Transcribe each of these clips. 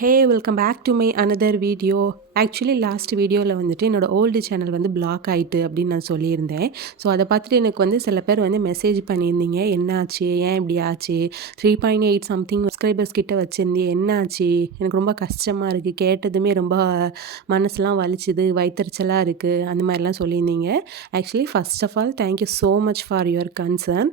Hey welcome back to my another video. Actually last வீடியோவில் வந்துட்டு என்னோடய ஓல்டு சேனல் வந்து பிளாக் ஆகிட்டு அப்படின்னு நான் சொல்லியிருந்தேன். ஸோ அதை பார்த்துட்டு எனக்கு வந்து சில பேர் வந்து மெசேஜ் பண்ணியிருந்தீங்க, என்ன ஆச்சு, ஏன் இப்படி ஆச்சு, 3.8 சம்திங் சப்ஸ்கிரைபர்ஸ் கிட்ட வச்சுருந்தேன், என்ன ஆச்சு, எனக்கு ரொம்ப கஷ்டமாக இருக்குது, கேட்டதுமே ரொம்ப மனசுலாம் வலிச்சுது, வயிற்றுச்சலாக இருக்குது, அந்த மாதிரிலாம் சொல்லியிருந்தீங்க. Actually first of all thank you so much for your concern.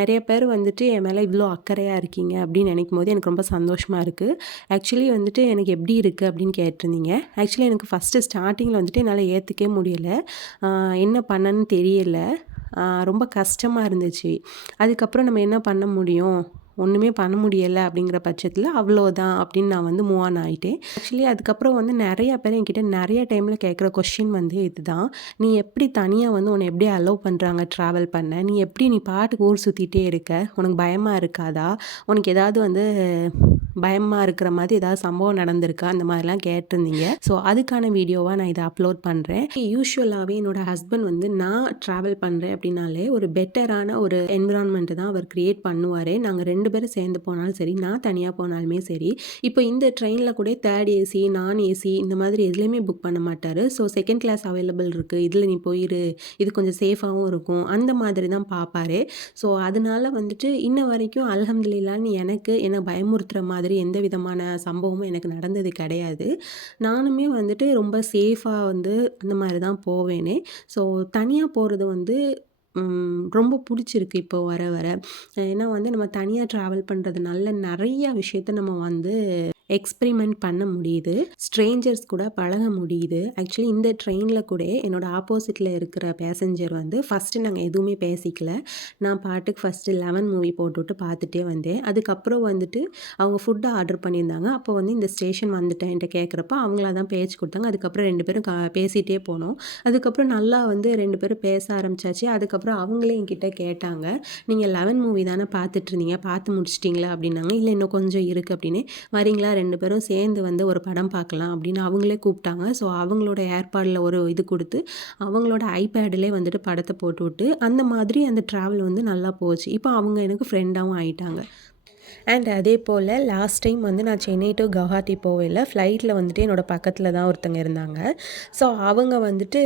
நிறைய பேர் வந்துட்டு என் மேலே இவ்வளோ அக்கறையாக இருக்கீங்க அப்படின்னு நினைக்கும் போது எனக்கு ரொம்ப சந்தோஷமாக இருக்குது. ஆக்சுவலி வந்துட்டு எனக்கு எப்படி இருக்குது அப்படின்னு கேட்டிருந்தீங்க. ஆக்சுவலி எனக்கு ஃபஸ்ட்டு ஸ்டார்டிங்கில் வந்துட்டு என்னால் ஏற்றுக்கவே முடியல. என்ன பண்ணன்னு தெரியல. ரொம்ப கஷ்டமாக இருந்துச்சு. அதுக்கப்புறம் நம்ம என்ன பண்ண முடியும், ஒன்றுமே பண்ண முடியலை அப்படிங்கிற பட்சத்தில் அவ்வளோதான் அப்படின்னு நான் வந்து மூவ் ஆன் ஆகிட்டேன். ஆக்சுவலி அதுக்கப்புறம் வந்து நிறையா பேர் என்கிட்ட நிறைய டைமில் கேட்குற கொஷின் வந்து இதுதான், நீ எப்படி தனியாக வந்து உன்னை எப்படி அலோவ் பண்ணுறாங்க ட்ராவல் பண்ண, நீ பாட்டுக்கு ஊர் சுற்றிட்டே இருக்க, உனக்கு பயமாக இருக்காதா, உனக்கு ஏதாவது வந்து பயமாக இருக்கிற மாதிரி ஏதாவது சம்பவம் நடந்திருக்கா, அந்த மாதிரிலாம் கேட்டிருந்தீங்க. ஸோ அதுக்கான வீடியோவாக நான் இதை அப்லோட் பண்ணுறேன். யூஸ்வலாகவே என்னோடய ஹஸ்பண்ட் வந்து நான் ட்ராவல் பண்ணுறேன் அப்படின்னாலே ஒரு பெட்டரான ஒரு என்விரான்மெண்ட்டு தான் அவர் க்ரியேட் பண்ணுவார். நாங்கள் 2 பேரும் சேர்ந்து போனாலும் சரி, நான் தனியாக போனாலுமே சரி. இப்போ இந்த ட்ரெயினில் கூட 3rd ஏசி, நான் ஏசி இந்த மாதிரி எதுலேயுமே புக் பண்ண மாட்டார். ஸோ செகண்ட் கிளாஸ் அவைலபிள் இருக்குது, இதில் நீ போயிரு, இது கொஞ்சம் சேஃபாகவும் இருக்கும், அந்த மாதிரி தான் பார்ப்பார். ஸோ அதனால வந்துட்டு இன்ன வரைக்கும் அல்ஹம்துலில்லாஹ்னு எனக்கு என்னை பயமுறுத்துகிற மாதிரி எந்த விதமான சம்பவமும் எனக்கு நடந்தது கிடையாது. நானுமே வந்துட்டு ரொம்ப சேஃபாக வந்து அந்த மாதிரி தான் போவேனே. ஸோ தனியாக போகிறது வந்து ரொம்ப பிடிச்சிருக்கு இப்போ வர வர. ஏன்னா வந்து நம்ம தனியாக ட்ராவல் பண்ணுறதுனால நிறைய விஷயத்த நம்ம வந்து எக்ஸ்பெரிமெண்ட் பண்ண முடியுது, ஸ்ட்ரேஞ்சர்ஸ் கூட பழக முடியுது. ஆக்சுவலி இந்த ட்ரெயினில் கூட என்னோடய ஆப்போசிட்டில் இருக்கிற பேசஞ்சர் வந்து ஃபஸ்ட்டு நாங்கள் எதுவுமே பேசிக்கல. நான் பாட்டுக்கு ஃபஸ்ட்டு 11 மூவி போட்டுவிட்டு பார்த்துட்டே வந்தேன். அதுக்கப்புறம் வந்துட்டு அவங்க ஃபுட்டு ஆர்டர் பண்ணியிருந்தாங்க. அப்போ வந்து இந்த ஸ்டேஷன் வந்துட்டேன்ட்டு கேட்குறப்ப அவங்களா தான் பேச்சு கொடுத்தாங்க. அதுக்கப்புறம் 2 பேரும் பேசிகிட்டே போனோம். அதுக்கப்புறம் நல்லா வந்து 2 பேரும் பேச ஆரம்பித்தாச்சு. அதுக்கப்புறம் அவங்களே என்கிட்ட கேட்டாங்க, நீங்கள் 11 மூவி தானே பார்த்துட்ருந்தீங்க, பார்த்து முடிச்சிட்டிங்களா அப்படின்னாங்க. இல்லை இன்னும் கொஞ்சம் இருக்குது அப்படின்னு. வரீங்களா 2 பேரும் சேர்ந்து வந்து ஒரு படம் பார்க்கலாம் அப்படின்னு அவங்களே கூப்பிட்டாங்க. ஸோ அவங்களோட ஏர்பாடில் ஒரு இது கொடுத்து அவங்களோட ஐபேடிலே வந்துட்டு படத்தை போட்டுவிட்டு அந்த மாதிரி அந்த ட்ராவல் வந்து நல்லா போச்சு. இப்போ அவங்க எனக்கு ஃப்ரெண்டாகவும் ஆயிட்டாங்க. அண்ட் அதே போல் லாஸ்ட் டைம் வந்து நான் சென்னை டு கவுஹாத்தி போகல, ஃப்ளைட்டில் வந்துட்டு என்னோடய பக்கத்தில் தான் ஒருத்தங்க இருந்தாங்க. ஸோ அவங்க வந்துட்டு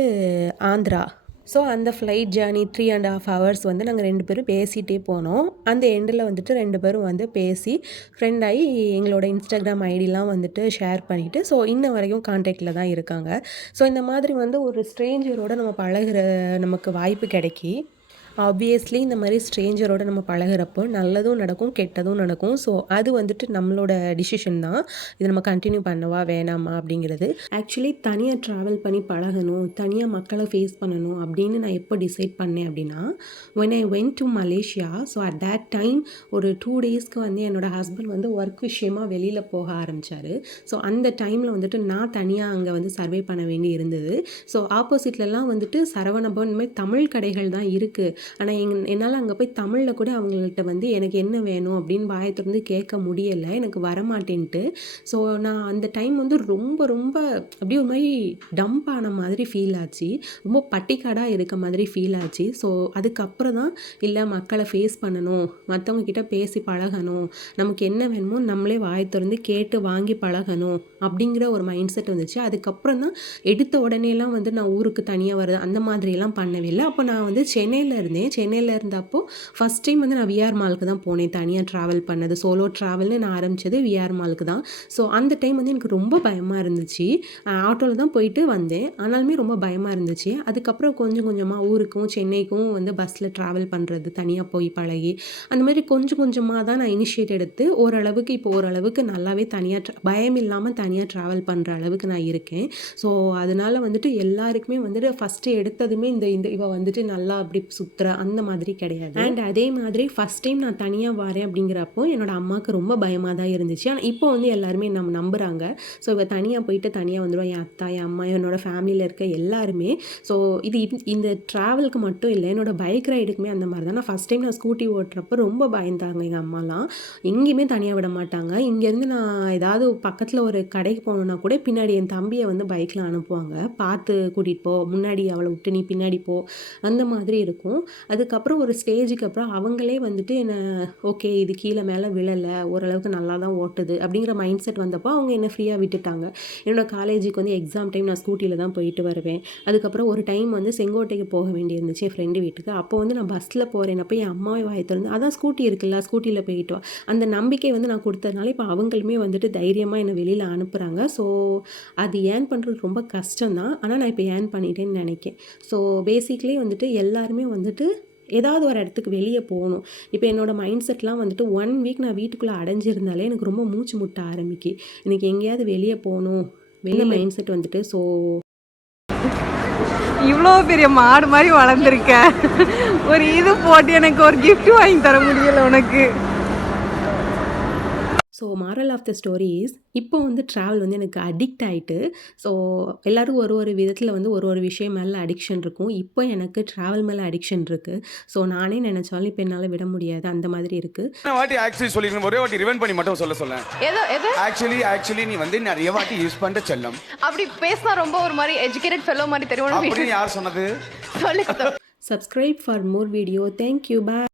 ஆந்திரா. ஸோ அந்த ஃப்ளைட் ஜேர்னி 3.5 ஹவர்ஸ் வந்து நாங்கள் 2 பேரும் பேசிகிட்டே போனோம். அந்த எண்டில் வந்துட்டு 2 பேரும் வந்து பேசி ஃப்ரெண்ட் ஆகி எங்களோட இன்ஸ்டாகிராம் ஐடிலாம் வந்துட்டு ஷேர் பண்ணிவிட்டு ஸோ இன்ன வரைக்கும் கான்டாக்டில் தான் இருக்காங்க. ஸோ இந்த மாதிரி வந்து ஒரு ஸ்ட்ரேஞ்சரோட நம்ம பழகுற நமக்கு வாய்ப்பு கிடைக்கி, ஆப்வியஸ்லி இந்த மாதிரி ஸ்ட்ரேஞ்சரோட நம்ம பழகிறப்போ நல்லதும் நடக்கும், கெட்டதும் நடக்கும். ஸோ அது வந்துட்டு நம்மளோட டிசிஷன் தான், இது நம்ம கண்டினியூ பண்ணவா வேணாமா அப்படிங்கிறது. ஆக்சுவலி தனியாக ட்ராவல் பண்ணி பழகணும், தனியாக மக்களை ஃபேஸ் பண்ணணும் அப்படின்னு நான் எப்போ டிசைட் பண்ணேன் அப்படின்னா, when I went to Malaysia, so at that time ஒரு 2 டேஸ்க்கு வந்து என்னோடய ஹஸ்பண்ட் வந்து ஒர்க் விஷயமாக வெளியில் போக ஆரம்பித்தார். ஸோ அந்த டைமில் வந்துட்டு நான் தனியாக அங்கே வந்து சர்வே பண்ண வேண்டி இருந்தது. ஸோ ஆப்போசிட்லலாம் வந்துட்டு சரவணபவன் இந்த மாதிரி தமிழ் கடைகள் தான் இருக்குது. ஆனால் என்னால் அங்கே போய் தமிழில் கூட அவங்கள்ட்ட வந்து எனக்கு என்ன வேணும் அப்படின்னு வாயை திறந்து கேட்க முடியலை, எனக்கு வரமாட்டேன்ட்டு. ஸோ நான் அந்த டைம் வந்து ரொம்ப ரொம்ப அப்படியே ஒரு மாதிரி டம்ப் ஆன மாதிரி ஃபீல் ஆச்சு, ரொம்ப பட்டிக்காடாக இருக்க மாதிரி ஃபீல் ஆச்சு. ஸோ அதுக்கப்புறம் தான் இல்லை, மக்களை ஃபேஸ் பண்ணணும், மற்றவங்க கிட்ட பேசி பழகணும், நமக்கு என்ன வேணுமோ நம்மளே வாயை திறந்து கேட்டு வாங்கி பழகணும் அப்படிங்கிற ஒரு மைண்ட் செட் வந்துச்சு. அதுக்கப்புறம் தான் எடுத்த உடனேலாம் வந்து நான் ஊருக்கு தனியாக வருது அந்த மாதிரிலாம் பண்ணவே இல்லை. அப்போ நான் வந்து சென்னையில் இருந்தப்போ ஃபஸ்ட் டைம் வந்து நான் விஆர் மாலுக்கு தான் போனேன், தனியாக ட்ராவல் பண்ணது. சோலோ ட்ராவல்னு நான் ஆரம்பித்தது விஆர் மாலுக்கு தான். ஸோ அந்த டைம் வந்து எனக்கு ரொம்ப பயமாக இருந்துச்சு. ஆட்டோவில் தான் போயிட்டு வந்தேன், ஆனாலுமே ரொம்ப பயமாக இருந்துச்சு. அதுக்கப்புறம் கொஞ்சம் கொஞ்சமாக ஊருக்கும் சென்னைக்கும் வந்து பஸ்ஸில் ட்ராவல் பண்ணுறது, தனியாக போய் பழகி அந்த மாதிரி கொஞ்சம் கொஞ்சமாக தான் நான் இனிஷியேட் எடுத்து ஓரளவுக்கு நல்லாவே தனியாக பயம் இல்லாமல் தனியாக ட்ராவல் பண்ணுற அளவுக்கு நான் இருக்கேன். ஸோ அதனால் வந்துட்டு எல்லாருக்குமே வந்துட்டு ஃபஸ்ட்டு எடுத்ததுமே இந்த இவ வந்துட்டு நல்லா அப்படி சுற்றுற அந்த மாதிரி கிடையாது. அண்ட் அதே மாதிரி ஃபஸ்ட் டைம் நான் தனியாக வரேன் அப்படிங்கிறப்போ என்னோட அம்மாவுக்கு ரொம்ப பயமாக தான் இருந்துச்சு. ஆனால் இப்போ வந்து எல்லாருமே நம்ம நம்புகிறாங்க. ஸோ இவ தனியாக போயிட்டு தனியாக வந்துடுவோம், என் அத்தா, என் அம்மா, என்னோடய ஃபேமிலியில் இருக்க எல்லாருமே. ஸோ இது இந்த ட்ராவலுக்கு மட்டும் இல்லை, என்னோட பைக் ரைடுக்குமே அந்த மாதிரி தான். நான் ஃபஸ்ட் டைம் நான் ஸ்கூட்டி ஓட்டுறப்போ ரொம்ப பயந்தாங்க எங்கள் அம்மாலாம். எங்கேயுமே தனியாக விட மாட்டாங்க. இங்கேருந்து நான் ஏதாவது பக்கத்தில் ஒரு கடைக்கு போகணுன்னா கூட பின்னாடி என் தம்பியை வந்து பைக்கில் அனுப்புவாங்க, பார்த்து கூட்டிகிட்டு போ, முன்னாடி அவளை விட்டு நீ பின்னாடி போ, அந்த மாதிரி இருக்கும். அதுக்கப்புறம் ஒரு ஸ்டேஜுக்கு அப்புறம் அவங்களே வந்துட்டு என்ன ஓகே இது கீழே மேலே விழலை, ஓரளவுக்கு நல்லா தான் ஓட்டுது அப்படிங்கிற மைண்ட் செட் வந்தப்போ அவங்க என்ன ஃப்ரீயாக விட்டுட்டாங்க. என்னோட காலேஜுக்கு வந்து எக்ஸாம் டைம் நான் ஸ்கூட்டியில் தான் போயிட்டு வருவேன். அதுக்கப்புறம் ஒரு டைம் வந்து செங்கோட்டைக்கு போக வேண்டியிருந்துச்சு என் ஃப்ரெண்டு வீட்டுக்கு. அப்போ வந்து நான் பஸ்ஸில் போகிறேனப்போ என் அம்மாவே வாயை திறந்து அதான் ஸ்கூட்டி இருக்குல்ல, ஸ்கூட்டியில் போயிட்டு வா. அந்த நம்பிக்கை வந்து நான் கொடுத்ததுனால இப்போ அவங்களுமே வந்துட்டு தைரியமாக என்னை வெளியில் அனுப்புகிறாங்க. ஸோ அது ஏர்ன் பண்ணுறது ரொம்ப கஷ்டம் தான். ஆனால் நான் இப்போ ஏர்ன் பண்ணிட்டேன்னு நினைக்கிறேன். ஸோ பேசிக்லி வந்துட்டு எல்லாருமே வந்துட்டு ஏதாவது ஒரு இடத்துக்கு வெளியே போகணும். இப்போ என்னோட மைண்ட் செட்லாம் வந்துட்டு 1 வீக் நான் வீட்டுக்குள்ளே அடைஞ்சிருந்தாலே எனக்கு ரொம்ப மூச்சு முட்ட ஆரம்பிக்கு. எனக்கு எங்கேயாவது வெளியே போகணும், வெளியே மைண்ட் செட் வந்துட்டு. ஸோ இவ்வளோ பெரிய மாடு மாதிரி வளர்ந்துருக்க, ஒரு இது போட்டு எனக்கு ஒரு கிஃப்ட் வாங்கி தர முடியல உனக்கு. So moral of the story is இப்போ வந்து ட்ராவல் வந்து எனக்கு அடிக்ட் ஆகிட்டு. ஸோ எல்லோரும் ஒரு ஒரு விதத்தில் வந்து ஒரு ஒரு விஷயம் மேலே அடிக்ஷன் இருக்கும். இப்போ எனக்கு ட்ராவல் மேலே அடிக்ஷன் இருக்குது. ஸோ நானே நினச்சாலும் இப்போ என்னால் விட முடியாது, அந்த மாதிரி இருக்குது. வாட்டி ஆக்சுவலி சொல்லிருக்கேன், ஒரே வாட்டி ரிவைண்ட் பண்ணி மட்டும் சொல்ல எது ஆக்சுவலி நீ வந்து நிறைய வாட்டி யூஸ் பண்ற செல்லம். அப்படி பேசினா ரொம்ப ஒரு மாதிரி எஜுகேட்டட் ஃபெலோ மாதிரி தெரியும். அப்படின்னு யார் சொன்னது? சொல்லுங்க. Subscribe for more video. Thank you. Bye.